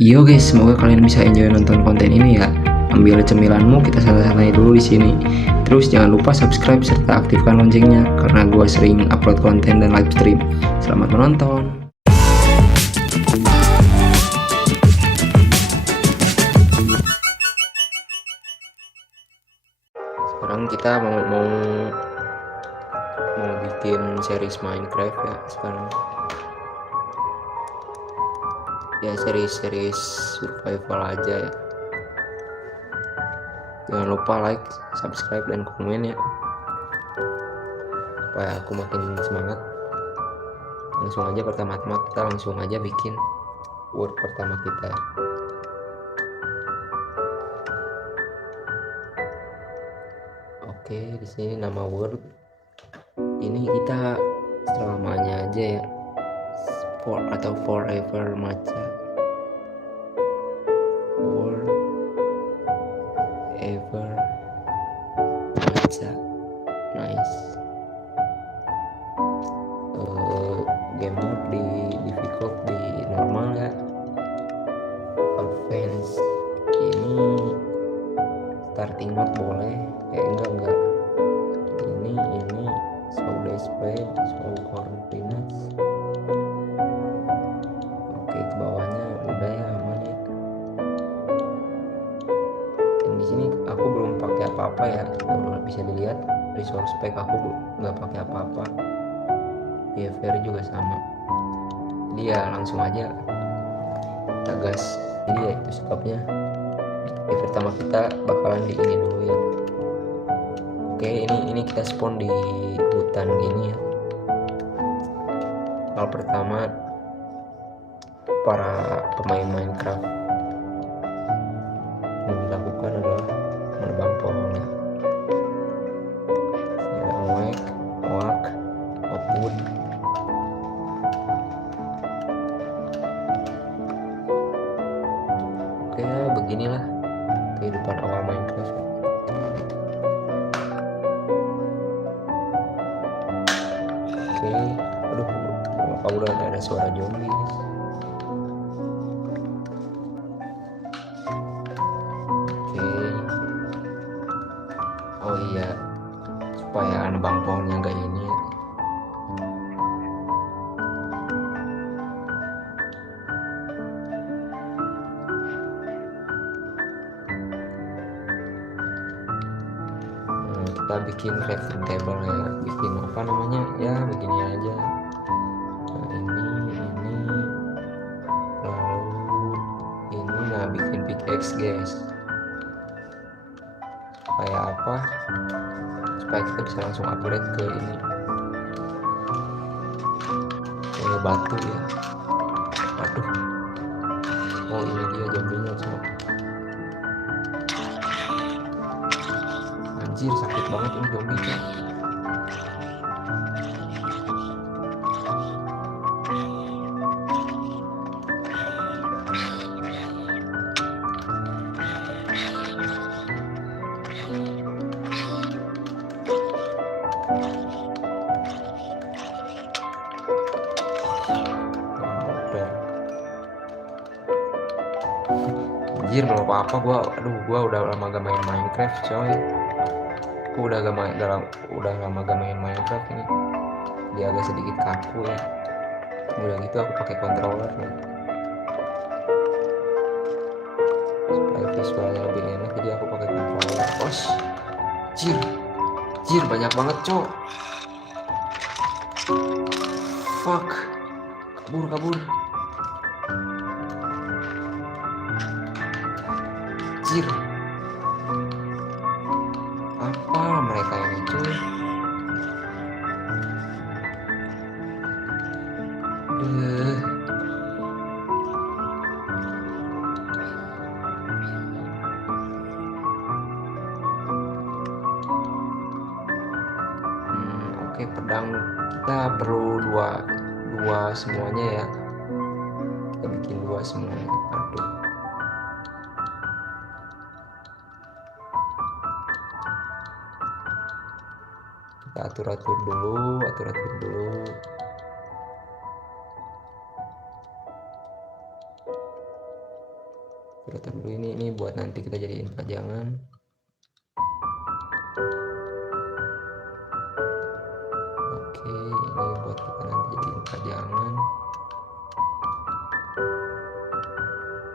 Yo guys, semoga kalian bisa enjoy nonton konten ini ya. Ambil cemilanmu, kita santai-santai dulu di sini. Terus jangan lupa subscribe serta aktifkan loncengnya karena gue sering upload konten dan live stream. Selamat menonton. Sekarang kita mau bikin series Minecraft ya sekarang. Ya series survival aja ya. Jangan lupa like, subscribe, dan komen ya supaya aku makin semangat. Langsung aja pertama-tama kita langsung aja bikin word pertama kita. Oke, di sini nama word ini kita selamanya aja ya, atau forever maca. Forever maca. Nice. Game mode di difficult, di normal ya. Advance ini starting mode boleh, enggak. Ini show display, show coordinates. Oke, ke bawahnya udah ya, aman ya. Dan di sini aku belum pakai apa-apa ya, bisa dilihat resource pack aku nggak pakai apa-apa. Behavior juga sama. Jadi ya langsung aja kita gas. Jadi ya itu sebabnya di pertama kita bakalan di ini dulu ya. Oke, ini kita spawn di hutan gini ya. Hal pertama, para pemain Minecraft yang dilakukan adalah menebang pohon ya. Oak, wood. Oke, beginilah kehidupan awal Minecraft. Oke, aduh, kalau udah ada suara zombie. Oke, oh iya, supaya nebang pohonnya gak ini ya. Kita bikin crafting table ya, bikin apa namanya ya, begini aja. Nah ini lalu ini, nah bikin pickaxe guys. Supaya apa, supaya kita bisa langsung upgrade ke ini, ke batu ya. Aduh, oh ini dia zombinya semua. Anjir, sakit banget ini zombie. Anjir, belum apa-apa gua udah lama gak main Minecraft coy. Aku udah lama gak main Minecraft ini. Dia agak sedikit kaku ya. Udah gitu aku pakai controller nih. Supaya visualnya lebih enak, jadi aku pakai controller. Osh, jir banyak banget cok. Fuck, kabur. Jir, apa mereka yang itu? Oke, pedang kita perlu dua semuanya ya. Kita bikin dua semuanya. Aduh. Kita atur dulu. filter dulu. Ini buat nanti kita jadiin pajangan. Oke, ini buat kita nanti jadiin pajangan.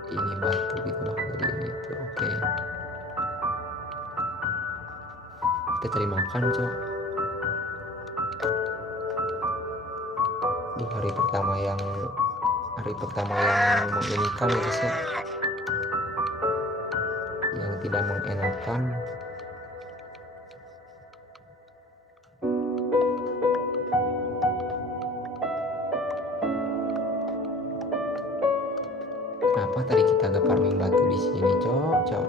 Ini batu gitu loh, jadi ini tuh. Oke, kita cari makan, cok. Ini hari pertama yang menginikan ya guys ya, yang tidak mengenakan. Kenapa tadi kita agak farming batu di sini, cok?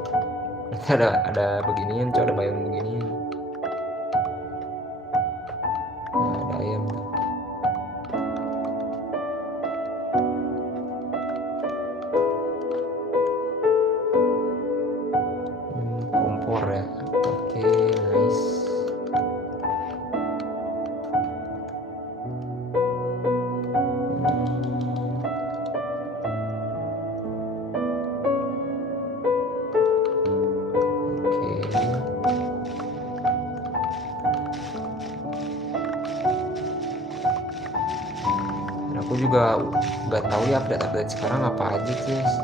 Ada beginian, cok, ada biome beginian. Nah, ada ayam tuh. Kompor ya. Oke, nice. Aku juga nggak tahu ya update sekarang apa aja, guys.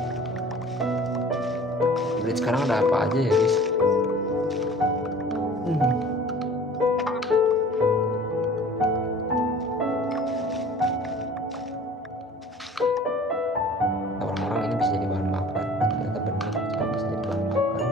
Update sekarang ada apa aja ya, guys? Orang-orang ini bisa jadi bahan makan. Ternyata benar bisa jadi bahan makan.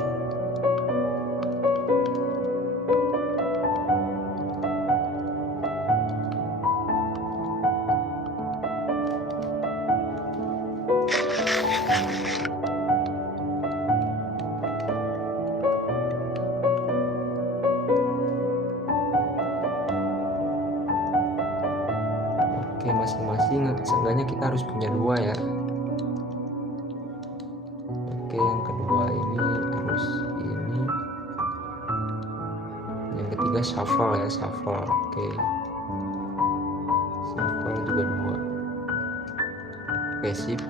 Oke, masing-masing seenggaknya kita harus punya 2 ya. Oke, yang kedua ini harus ini. Yang ketiga shuffle ya, shuffle. Oke, shuffle juga 2. Oke, sip.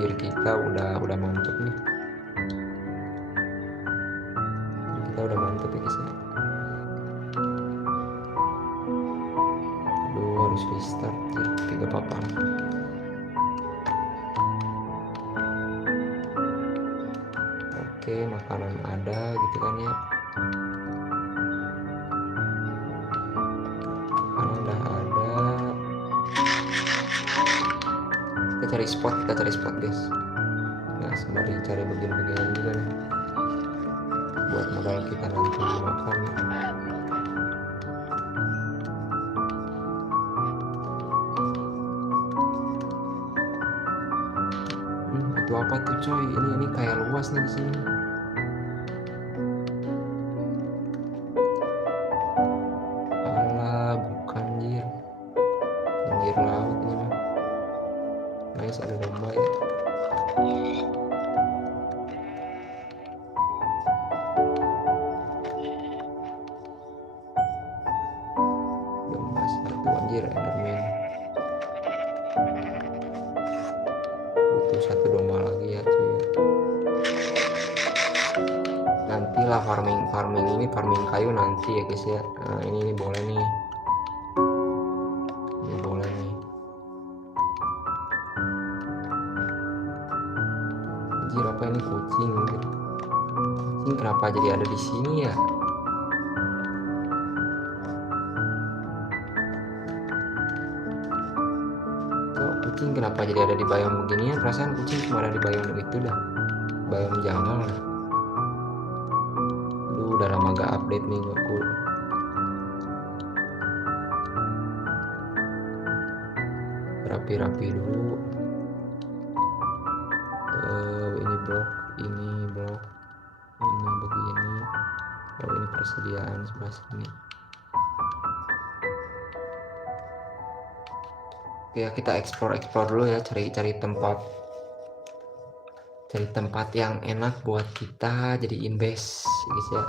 Gear kita udah mantap nih. Kita udah mantap ya, guys ya. Harus restart gear 3 papan. Oke, makanan ada gitu kan ya. Makanan udah ada. Kita cari spot guys. Nah, sembari cari bagian-bagian juga nih buat modal kita nanti makan. Itu apa tuh, coy? Ini kayak luas nih di sini. Alah, bukan jir. Pinggir laut ini mah. Nice, ada domba ya. Domba satu, anjir, enderman. Butuh 1 domba lagi ya, cuy. Nantilah farming ini, farming kayu nanti ya, guys ya. Nah, ini boleh nih. Ini boleh nih. Anjir, apa ini kucing? Kucing kenapa jadi ada di sini ya? Kucing kenapa jadi ada di biome beginian? Perasaan kucing cuma ada di biome itu dah, biome jungle lah. Duh, udah lama gak update nih aku. Rapi-rapi dulu. Ini blok, ini begini. Kalau ini persediaan sebelah sini. Oke ya, kita explore dulu ya, cari tempat yang enak buat kita jadiin base, guys ya.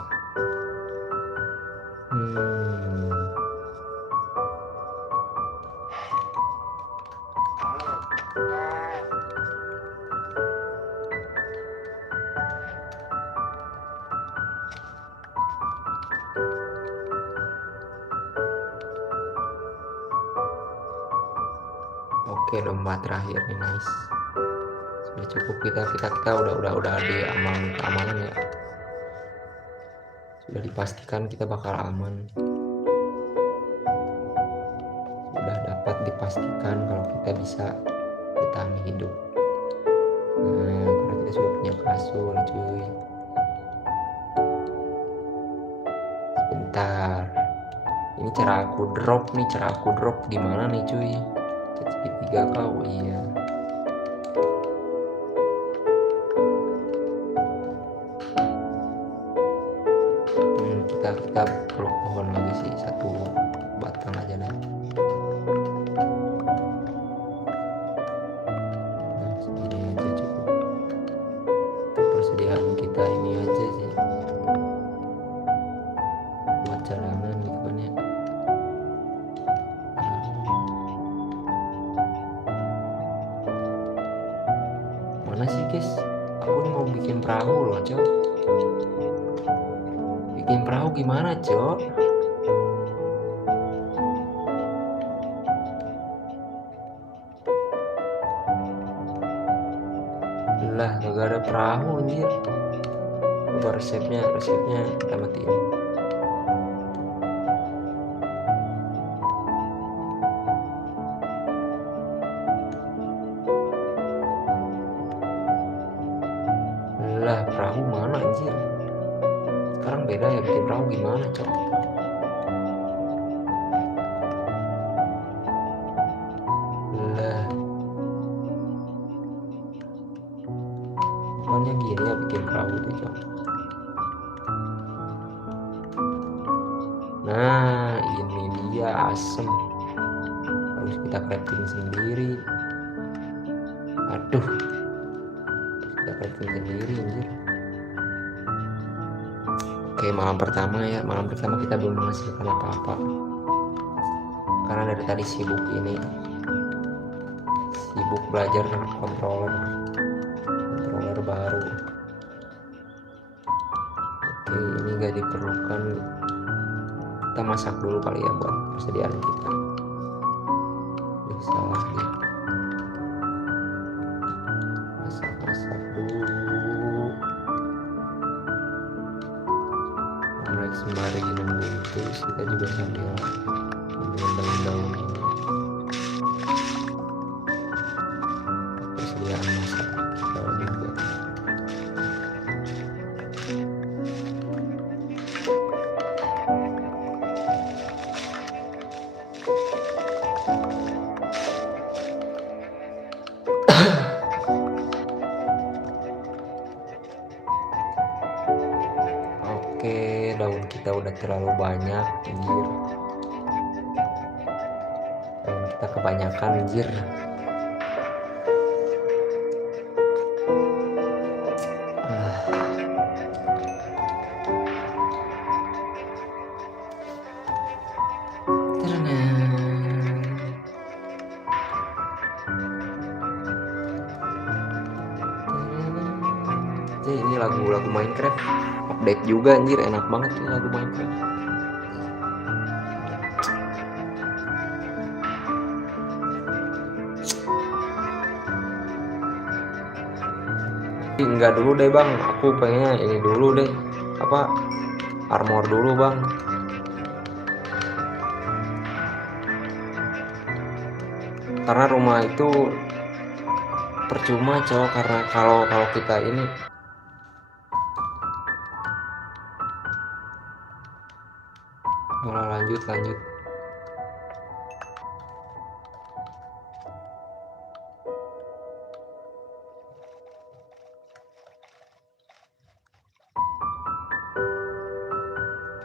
Oke, domba terakhir nih, nice. Sudah cukup, kita udah di keamanan ya. Sudah dipastikan kita bakal aman. Sudah dapat dipastikan kalau kita bisa bertahan hidup. Nah, karena kita sudah punya kasur, cuy. Sebentar. Ini cara aku drop gimana nih, cuy? Segitiga kau, iya. Kita peluk pohon lagi sih, satu batang aja nih. Nah, segini aja cukup. Persediaan kita ini aja sih buat cadangan gitu kan ya. Mana sih guys, aku nih mau bikin perahu loh, cok. Bikin perahu gimana, cok? Lah, gak ada perahu anjir. Coba resepnya kita matiin. Lah, perahu mana anjir? Sekarang beda ya, bikin perahu gimana, cok? Lah, bukannya gini ya bikin perahu itu, cok. Nah, ini dia asem. Harus kita crafting sendiri. Aduh, kita crafting sendiri anjir. Oke, malam pertama kita belum menghasilkan apa-apa karena dari tadi sibuk belajar controller baru. Oke, ini gak diperlukan, kita masak dulu kali ya buat persediaan kita. Salah nih, masak dulu. Mulai sembari nunggu itu kita juga sambil daun-daun ini, persediaan masak kita juga. Oke, daun kita udah terlalu banyak anjir. Daun kita kebanyakan anjir. Ini lagu Minecraft update juga anjir, enak banget nih lagu Minecraft. Enggak dulu deh bang, aku pengennya ini dulu deh, apa, armor dulu bang. Karena rumah itu percuma cowok, karena kalau kita ini malah lanjut.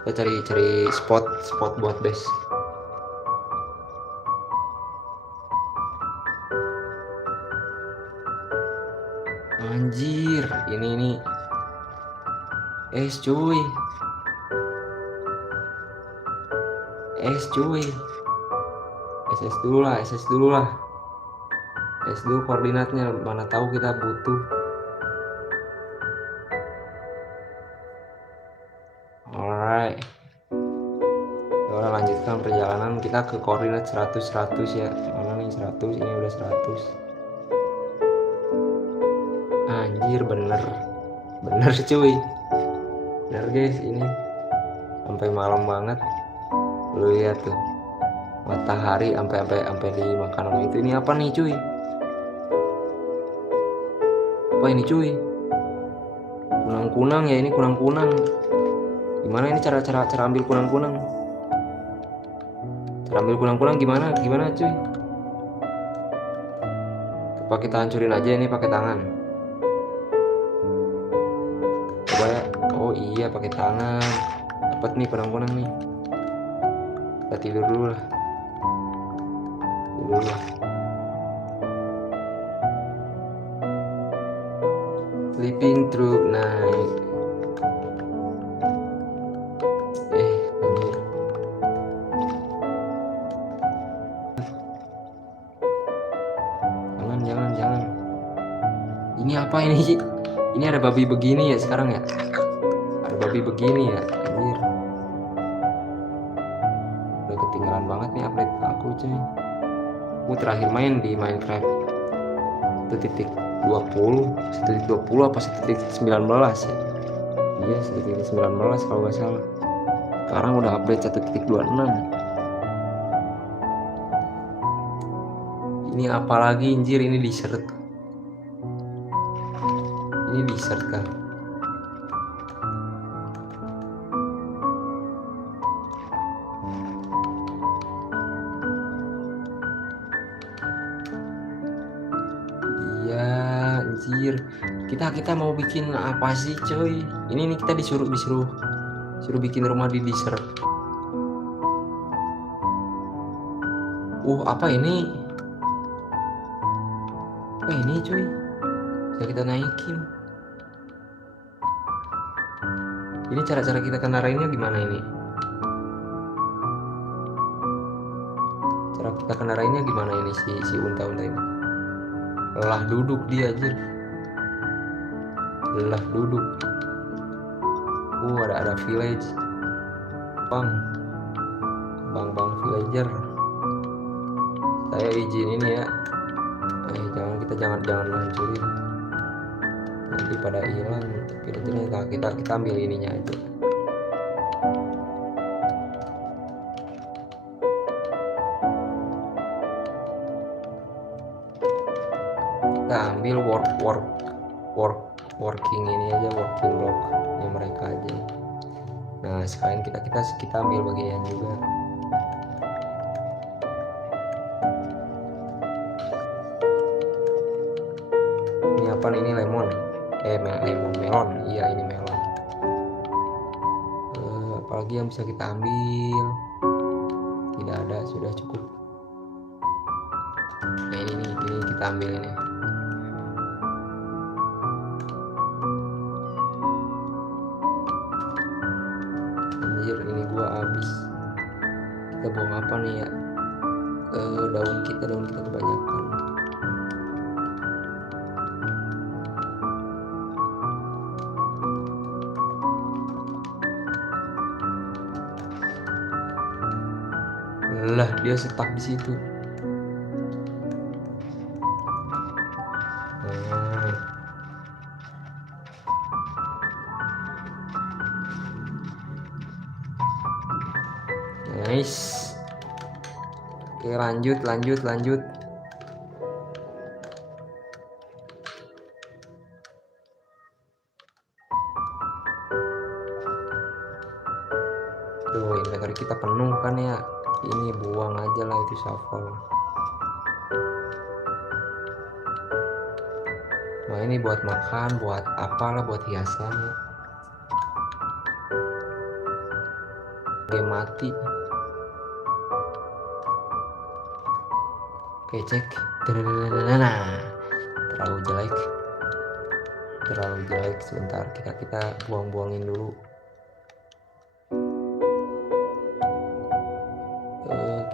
Kita cari spot buat base. Anjir, ini es cuy. SS dulu lah. Es dulu koordinatnya, mana tahu kita butuh. Alright. Udah melanjutkan perjalanan kita ke koordinat 100 ya. Mana nih 100, ini udah 100. Anjir, bener cuy, bener guys, ini sampai malam banget. Lu lihat tuh matahari sampai dimakan sama itu. Ini apa nih cuy? Apa ini cuy? Kunang-kunang ya, ini kunang-kunang. Gimana ini cara ambil kunang-kunang? Cara ambil kunang-kunang gimana cuy? Coba kita hancurin aja ini pakai tangan. Coba ya. Oh iya, pakai tangan. Dapat nih kunang-kunang nih. Kita tidur dulu lah. Sleeping through night. Anjir. Jangan. Ini apa ini sih? Ini ada babi begini ya sekarang ya? Ada babi begini ya, anjir. Udah ketinggalan banget nih update aku cuy. Aku terakhir main di Minecraft 1.20 apa 1.19 ya? Iya 1.19 kalau nggak salah. Sekarang udah update 1.26. Ini apalagi anjir, ini desert. Ini desert kan? Iya anjir. Kita mau bikin apa sih coy? Ini nih kita disuruh bikin rumah di desert. Apa ini? Apa ini cuy? Bisa kita naikin. Ini cara kita kenarainnya gimana ini? Cara kita kenarainnya gimana ini si unta-unta ini? Lelah duduk dia anjir. Lelah duduk. Ada village. Bang villager. Saya izin ini ya. Jangan hancurin. Nanti pada hilang villagernya. Kita ambil ininya aja. Kita ambil working ini aja, working blocknya mereka aja. Nah sekalian kita ambil bagian juga. Ini apa nih? Ini lemon. Melon. Iya ini melon. Apalagi yang bisa kita ambil? Tidak ada, sudah cukup. Nah ini kita ambil ini. Anjir, ini gua habis. Kita buang apa nih ya? Daun kita kebanyakan. Lah dia stuck di situ. Nice. Oke, lanjut. Tuh, inventory kita penuh kan ya. Ini buang aja lah itu shovel. Nah ini buat makan, buat apalah, buat hiasan ya. Game mati. Oke, cek. Terlalu jelek. Sebentar, kita buang-buangin dulu.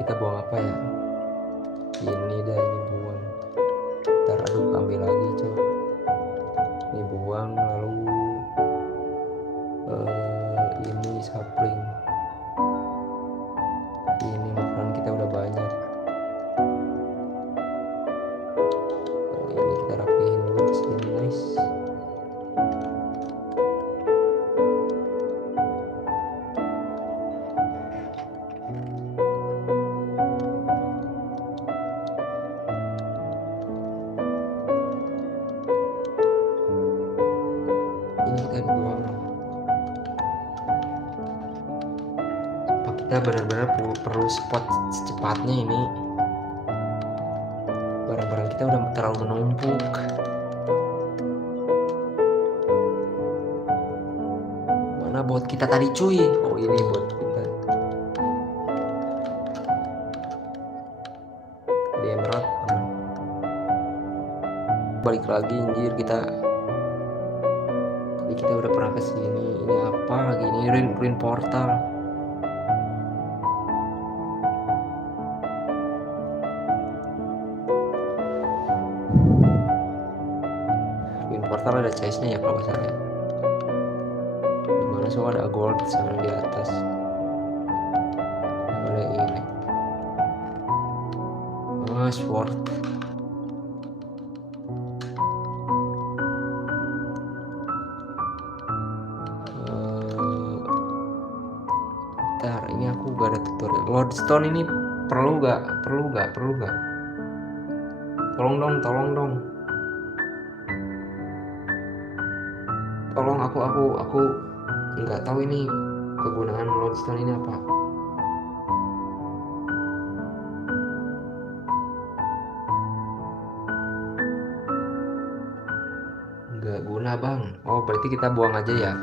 Kita buang apa ya? Ini buang. Ntar ambil lagi coba. Ini buang, lalu ini sapling. ini kita dibuang. Apa kita benar-benar perlu spot secepatnya ini? Barang-barang kita udah terlalu menumpuk. Mana bot kita tadi cuy? Oh ini bot kita. Di emerald. Balik lagi anjir kita. Tadi kita udah pernah kesini. Ini apa lagi? Ini ruin portal. Ruin portal ada chase-nya ya kalau nggak salah ya. Dimana so ada gold sana di atas. Ada ini. Sword. Bentar, ini aku gak ada tutorial. Lordstone ini perlu gak? Tolong dong. Tolong aku nggak tahu ini kegunaan Lordstone ini apa. Nggak guna bang. Oh berarti kita buang aja ya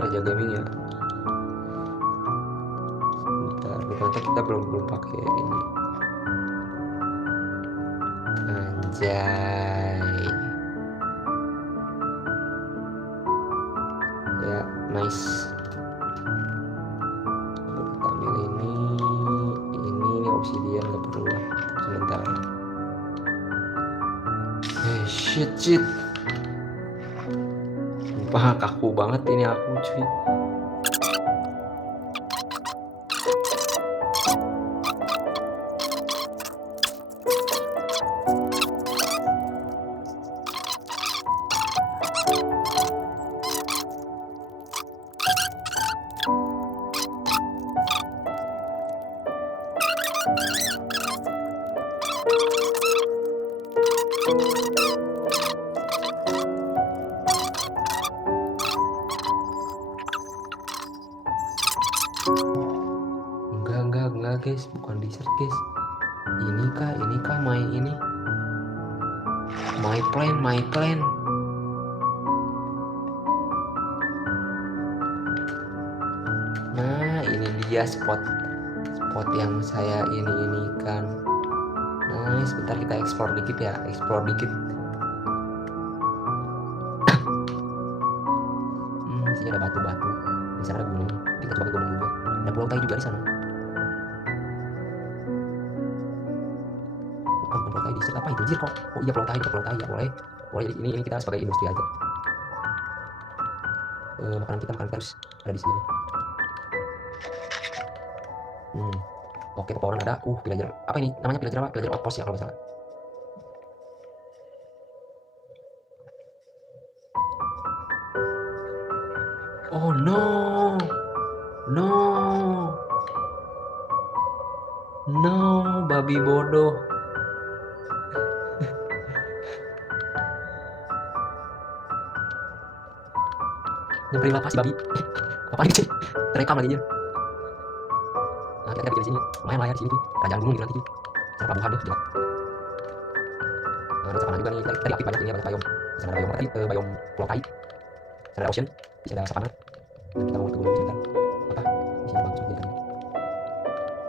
Raja Gaming ya. Bentar, ternyata kita belum pakai ini. Anjay. Ya, nice. Ambil ini obsidian nggak perlu lah sementara. Shit. Sumpah kaku banget ini aku cuy. Enggak guys, bukan desert guys. Ini kah my plan. Nah ini dia spot yang saya ini kan. Nah sebentar kita explore dikit. Sini ada batu. Di sana ada gunung. Kita coba ke gunung dulu. Ada pulau Tai juga di sana. Bukan pulau Tai, desert apa itu anjir kok? Oh iya pulau Tai ya boleh. Ini kita sebagai industri aja. Makanan kita harus ada di sini. Oke, pepohonan ada. Villager. Apa ini? Namanya villager apa? Villager outpost ya kalau nggak salah. Oh no, babi bodoh. Nyamperin apa sih babi? Apa ini sih? Terekam lagi ya. Nah, kita bikin di sini. Lumayan lah ya di sini tuh. Kerajaan gunung gitu nanti tuh. Sama pelabuhan tuh jelas. Ada savana juga nih. Tadi aktif banyak ini banyak biom. Di sana ada biom tadi biom pulau Tai. Di sana ada ocean. Di sini ada savana. Kita mau ke gunung sebentar. Apa? Di sini bagus banget.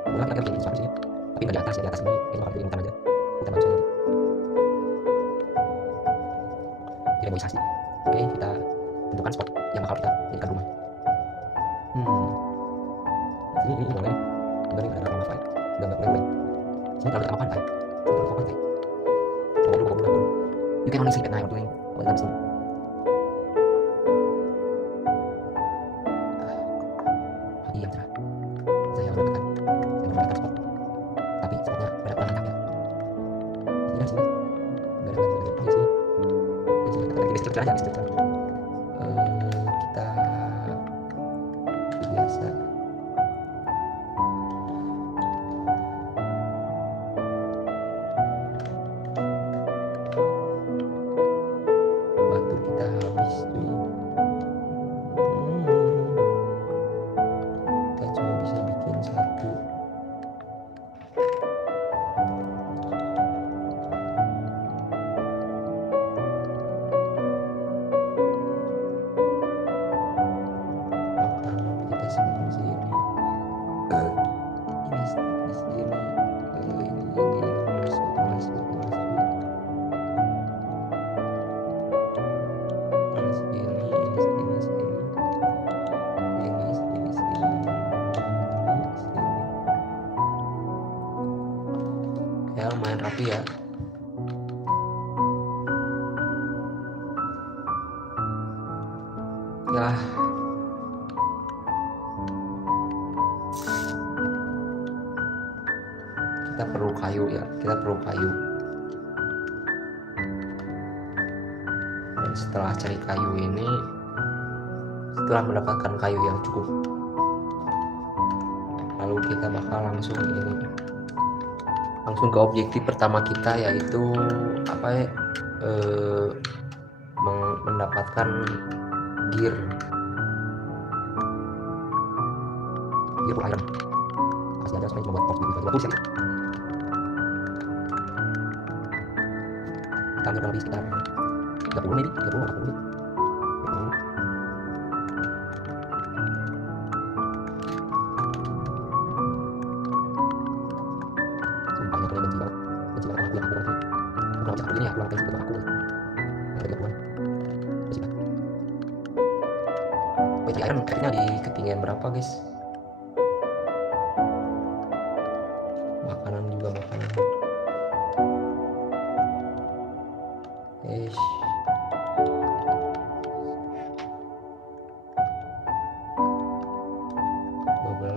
Boleh kita bikin sesuatu di sini. Tapi nggak di atas ini. Kayaknya bakal jadi hutan aja. Kita bagus nanti. Demonisasi. Oke, kita tentukan spot yang bakal kita jadikan rumah. Ini boleh. Enggak nih ada lava ya. Enggak boleh. Sini kalau kita apa pantai. Coba dulu. You can only sleep at night or doing what that is. Pagi yang cerah. Saya menemukan spot. Tapi spotnya banyak orang tangkap ya. Sini. Enggak ada di sini. Kita struktur aja. Kita biasa. Batu kita habis cuy. rapi ya. Ya, kita perlu kayu ya, kita perlu kayu. Dan setelah cari kayu ini, setelah mendapatkan kayu yang cukup, lalu kita bakal langsung ke objektif pertama kita, yaitu apa ya, mendapatkan gear iron. Masih ada sebenarnya buat box gitu. Bagus ya. Kita ambil lebih sekitar 30 maybe, 30 atau 40 menit. Sumpahnya kalian benci banget anak yang aku nanti. Udah cakap ini ya, aku lakukan seperti aku. Ada 30-an. Benci banget. Wait, iron akhirnya di ketinggian berapa guys? Makanan juga makanan. 12.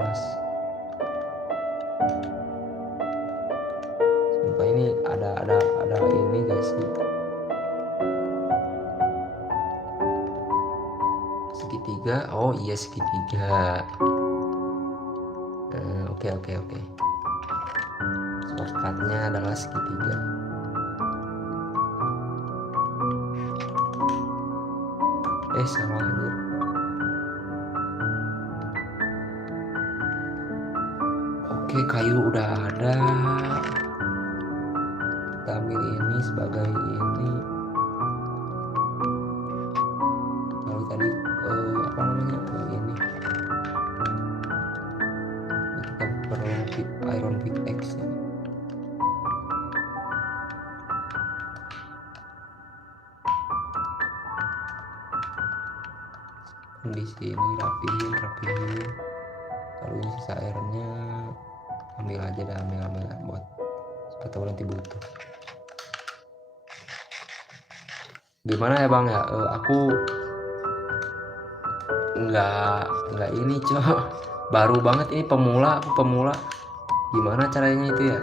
Sumpah ini ada ini guys, segitiga. Oh iya, segitiga. Oke. Shortcutnya adalah segitiga. Salah aja. Oke, kayu udah ada. Kita ambil ini sebagai ini. Kalau tadi apa namanya ini kita perlu iron pickaxe ya. Di sini rapihin. Kalau ini sisa airnya ambil aja buat siapa tahu nanti butuh. Gimana ya bang ya, aku nggak ini baru banget ini, aku pemula. Gimana caranya itu ya?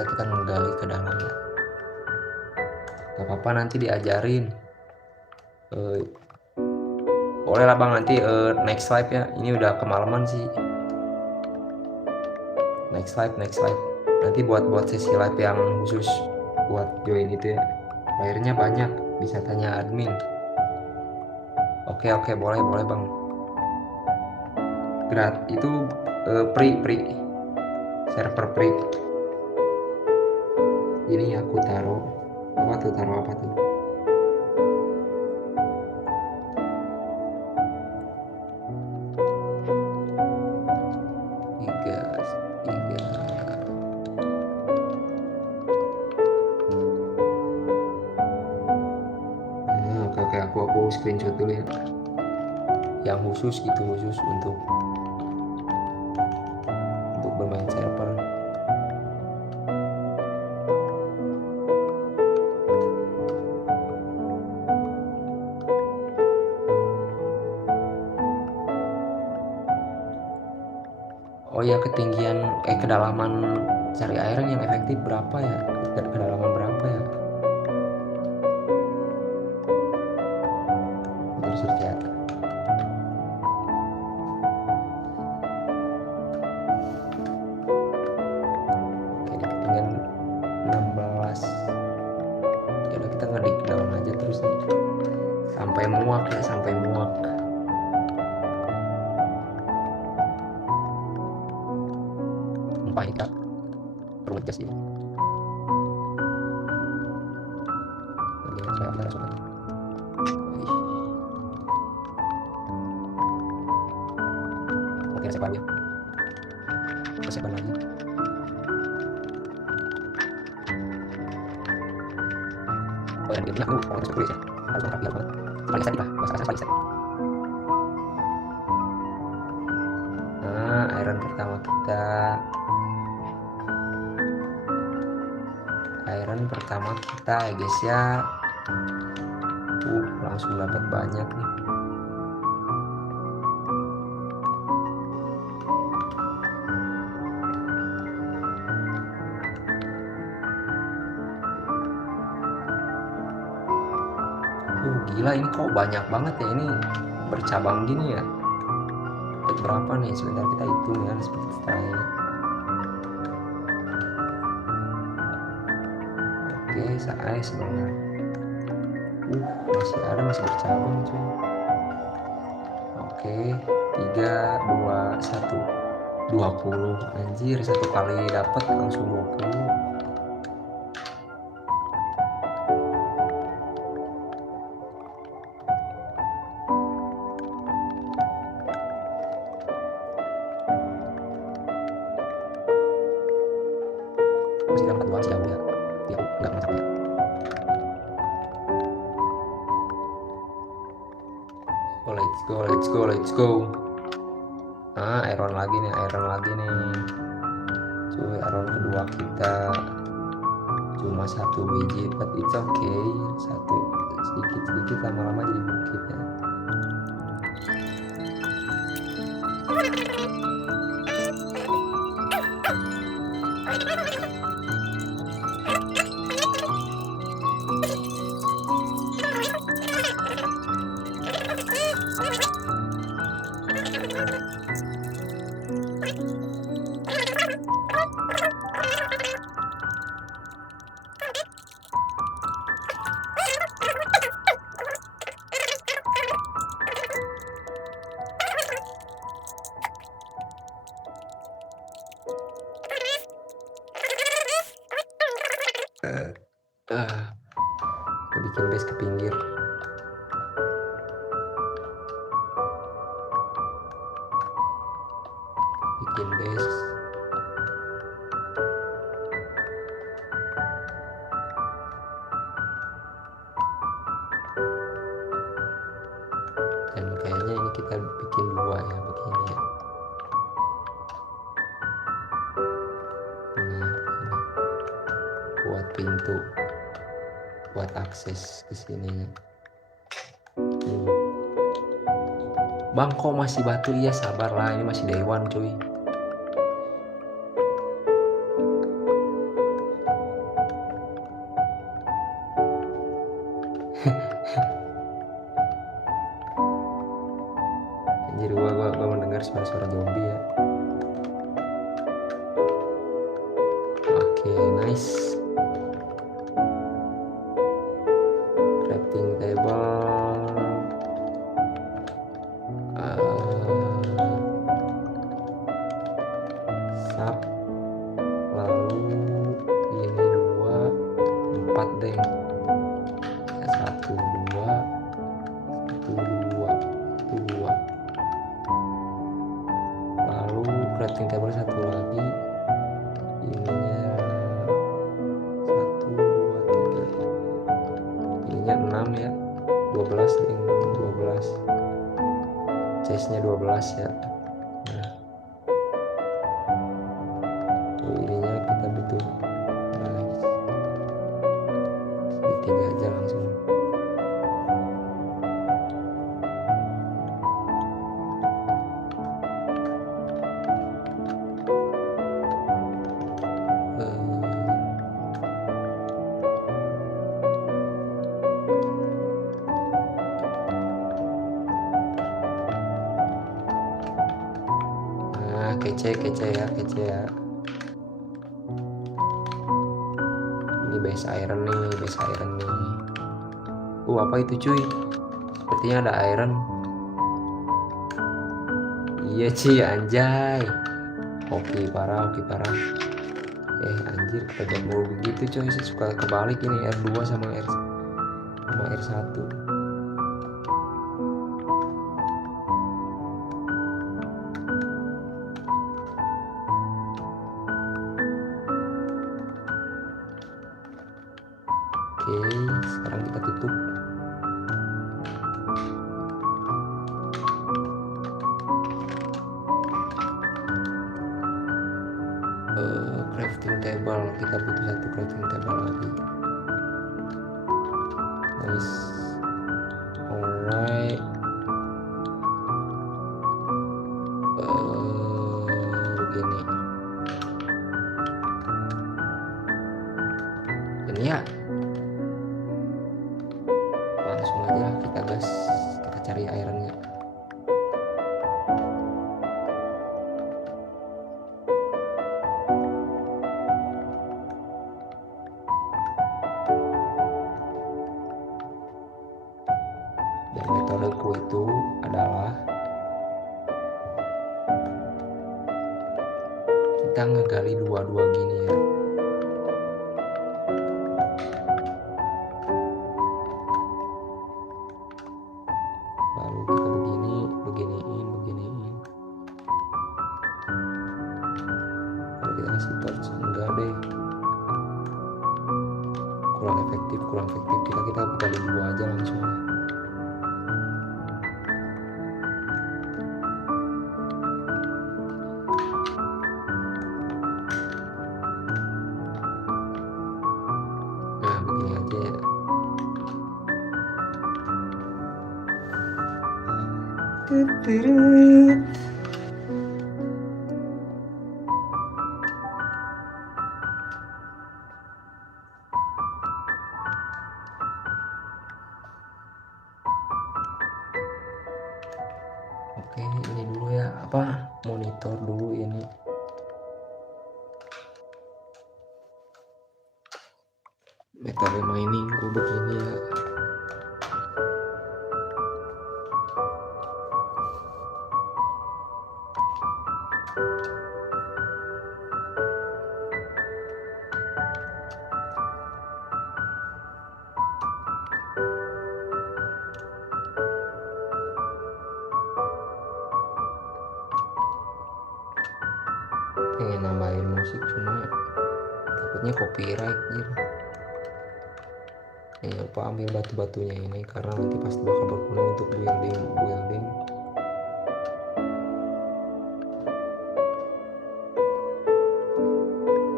Kita menggali ke dalam ya. Gak apa-apa, nanti diajarin. Boleh lah bang, nanti next live ya. Ini udah kemalaman sih. Next live. Nanti buat sesi live yang khusus buat join itu ya. Bayarnya banyak, bisa tanya admin. Oke, boleh bang. Itu free. Server free. Ini aku taruh apa tuh? 3 Oke, aku screenshot dulu ya. Yang khusus untuk bermain server. Oh ya, ketinggian kedalaman cari air yang efektif berapa ya? Kedalaman berapa ya? Terus chat. Oke, di ketinggian 16. Ya udah, kita ngedik down aja terus nih. Sampai muak. Kita perlu adjust ya. Oke, sepan lagi. dan gamenya aku orang tulis ya harus lengkap biar banget paling estetik lah bahasa kasar paling estetik. Nah, iron pertama kita ya guys ya. Langsung dapat banyak nih. Gila, ini kok banyak banget ya, ini bercabang gini ya. Dapat berapa nih? Sebentar kita hitung ya seperti setelah ini. Oke, saya sebenarnya masih bercabang cuy. Oke, 3, 2, 1 20. Anjir, satu kali dapat langsung 20. Masih dalam 4 jauh ya. Tapi aku nggak masak ya. Let's go. Nah, iron lagi nih. Cuy, iron kedua kita cuma 1 biji, but it's okay. Satu sedikit lama-lama jadi bukit ya. Bikin base ke pinggir. Dan kayaknya ini kita bikin 2 ya, begini ya. Nah, ini buat pintu, buat akses ke sini. Bang, kok masih batu? Iya, sabar lah, ini masih day one cuy. Anjir, gua mendengar suara zombie ya. Oke, nice. Crafting table. Lalu ini 2, 4 deh. 1, 2. Lalu crafting table 1 lagi. Ininya 1, 2, 3. Ininya 6 ya. 12 deh. 12. Chestnya 12 ya. Ininya kita butuh. Nice. Segitiga aja langsung. Nah, kece ya. Ini base iron nih. Apa itu cuy? Sepertinya ada iron. Iya cuy, anjay. Oke parah. Anjir, kebajak mulu begitu coy. Saya suka kebalik ini, R2 sama R1. Oke, sekarang kita kita butuh satu crafting table lagi. Nice. Alright. Begini. Dan ya, langsung aja kita gas, kita cari ironnya. Dan metodeku itu adalah kita ngegali dua-dua gini ya. Lalu kita beginiin. Lalu kita kasih torch, enggak deh. Kurang efektif. Kita gali dua aja langsung. Nah, begini aja ya. Oke, ini dulu ya, monitor dulu ini. Metode mining gue begini ya. Pengen nambahin musik cuma takutnya copyright gitu. Ya lupa ambil batu-batunya ini karena nanti pasti bakal berguna untuk building.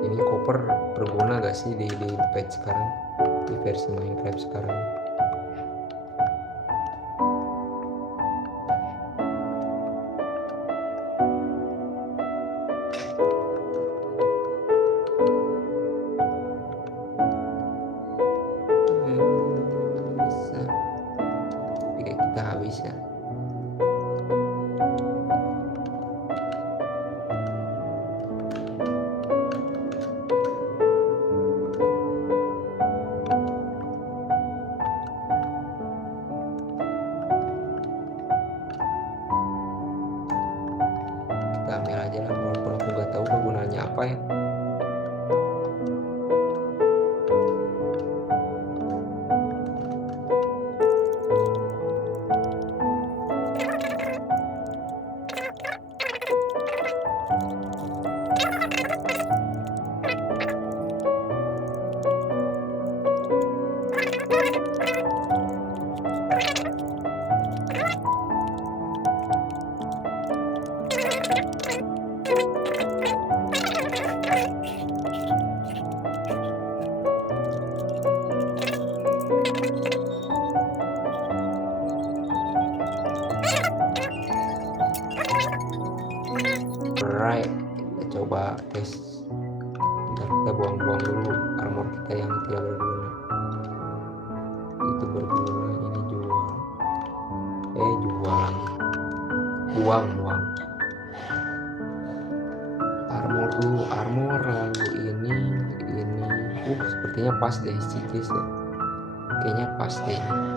Ini copper berguna gak sih di patch sekarang, di versi Minecraft sekarang? Bisa, tapi kita habis ya. Kita ambil aja lah, walaupun aku gak tahu kegunaannya apa ya. Alright, kita coba tes. Bentar, kita buang-buang dulu armor kita yang tidak berguna. Itu berguna, ini jual. Buang. Armor lalu ini. Sepertinya pas deh sikis ya. Kayaknya pas deh ini.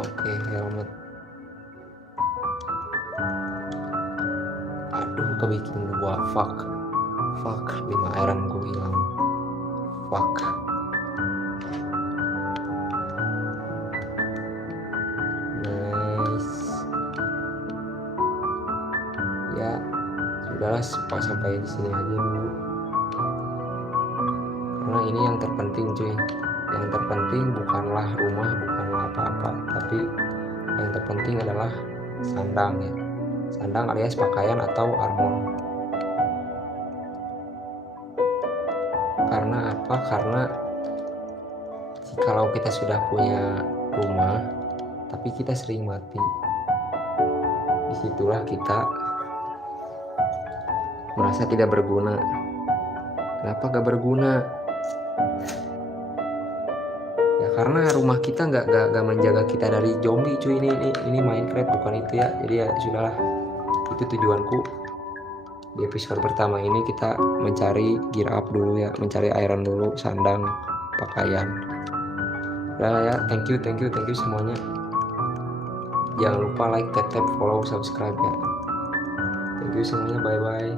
Oke, helmet. Aduh, kebikin gua fuck 5 iron gua hilang. Fuck. Nice. Ya, sudahlah, sampai di sini aja dulu. Karena ini yang terpenting cuy. Yang terpenting bukanlah rumah, bukanlah apa-apa, tapi yang terpenting adalah sandang ya. Sandang alias pakaian atau armor. Karena apa? Karena jikalau kita sudah punya rumah tapi kita sering mati, disitulah kita merasa tidak berguna. Kenapa gak berguna? Ya karena rumah kita nggak menjaga kita dari zombie cuy. Ini Minecraft bukan itu ya. Jadi ya sudahlah, itu tujuanku. Di episode pertama ini kita mencari gear up dulu ya, mencari iron dulu, sandang, pakaian. Udah ya, thank you semuanya. Jangan lupa like, tap, follow, subscribe ya. Thank you semuanya, bye bye.